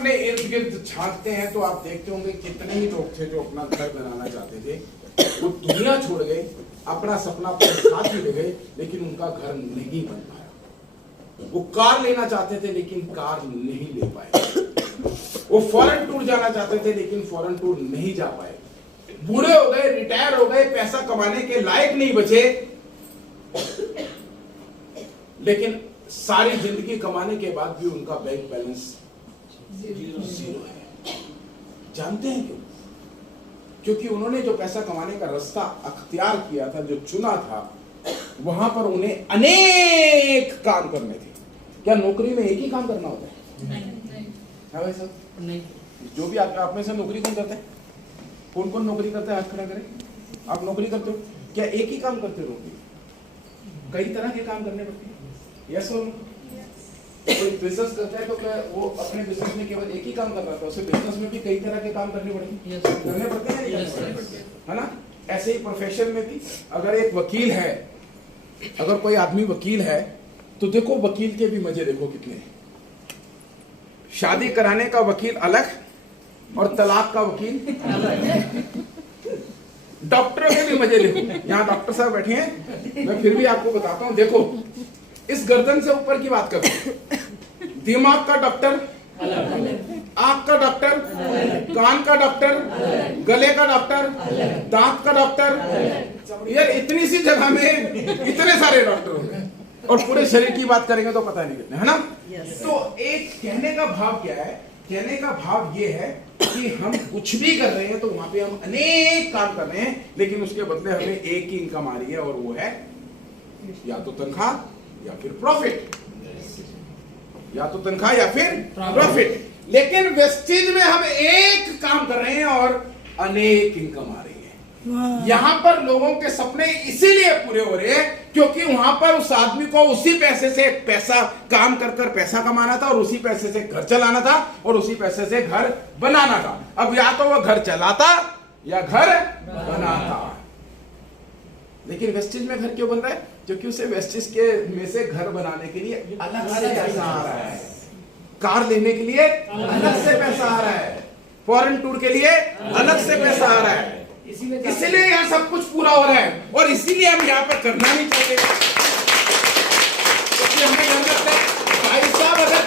अपने इर्द गिर्द झांकते हैं तो आप देखते होंगे कितने ही लोग थे जो अपना घर बनाना चाहते थे, वो दुनिया छोड़ गए, अपना सपना अपने साथ ही ले गए, लेकिन उनका घर नहीं बन पाया। वो कार लेना चाहते थे लेकिन कार नहीं ले पाए। वो फॉरेन टूर जाना चाहते थे लेकिन फॉरेन टूर नहीं जा पाए। बूढ़े हो गए, रिटायर हो गए, पैसा कमाने के लायक नहीं बचे, लेकिन सारी जिंदगी कमाने के बाद भी उनका बैंक बैलेंस जीरो है। जानते हैं क्यों? क्योंकि उन्होंने जो पैसा कमाने का रास्ता अख्तियार किया था, जो चुना था, वहां पर उन्हें अनेक काम करने थे। क्या नौकरी में एक ही काम करना होता है? नहीं। है भाई साहब? नहीं। जो भी आप में से नौकरी कौन करता है? कौन कौन नौकरी करता है? हाथ खड़ा करें। आप नौकरी करते हो? क्या एक ही काम करते हो? कई तरह के काम करने पड़ते हैं। यस और नो? कोई बिजनेस करता है तो क्या वो अपने बिजनेस में केवल एक ही काम कर रहा था? उसे बिजनेस में भी कई तरह के काम करने पड़ेंगे। करने पड़ते हैं, है ना? ऐसे ही प्रोफेशन में भी अगर एक वकील है, अगर कोई आदमी वकील है, तो देखो वकील के भी मजे देखो कितने हैं। शादी कराने का वकील अलग और तलाक का वकील अलग। डॉक्टरों के भी मजे देखो। यहाँ डॉक्टर साहब बैठे हैं, मैं फिर भी आपको बताता हूँ। देखो, इस गर्दन से ऊपर की बात करो, दिमाग का डॉक्टर, आंख का डॉक्टर, कान का डॉक्टर, गले का डॉक्टर, दांत का डॉक्टर। यार इतनी सी जगह में इतने सारे डॉक्टर होंगे, और पूरे शरीर की बात करेंगे तो पता नहीं कितने, है ना? तो एक कहने का भाव क्या है? कहने का भाव ये है कि हम कुछ भी कर रहे हैं तो वहां पे हम अनेक काम कर रहे हैं, लेकिन उसके बदले हमें एक ही इनकम आ रही है, और वो है या तो तनख्वाह या फिर प्रॉफिट। या तो तनख्वाह या फिर प्रॉफिट। लेकिन वेस्टेज में हम एक काम कर रहे हैं और अनेक इनकम आ रही है। यहां पर लोगों के सपने इसीलिए पूरे हो रहे हैं क्योंकि वहां पर उस आदमी को उसी पैसे से पैसा काम कर कर पैसा कमाना था, और उसी पैसे से घर चलाना था, और उसी पैसे से घर बनाना था। अब या तो वह घर चलाता या घर बनाता। लेकिन वेस्टेज में घर क्यों बन रहा है? क्योंकि उसे वेस्टेज के में से घर बनाने के लिए अलग से पैसा आ रहा है, कार लेने के लिए अलग से पैसा आ रहा है, फॉरेन टूर के लिए अलग से पैसा आ रहा है। इसीलिए यहाँ सब कुछ पूरा हो रहा है, और इसीलिए हम यहाँ पर करना नहीं चाहते। क्योंकि हमें डर लगता है भाई साहब अगर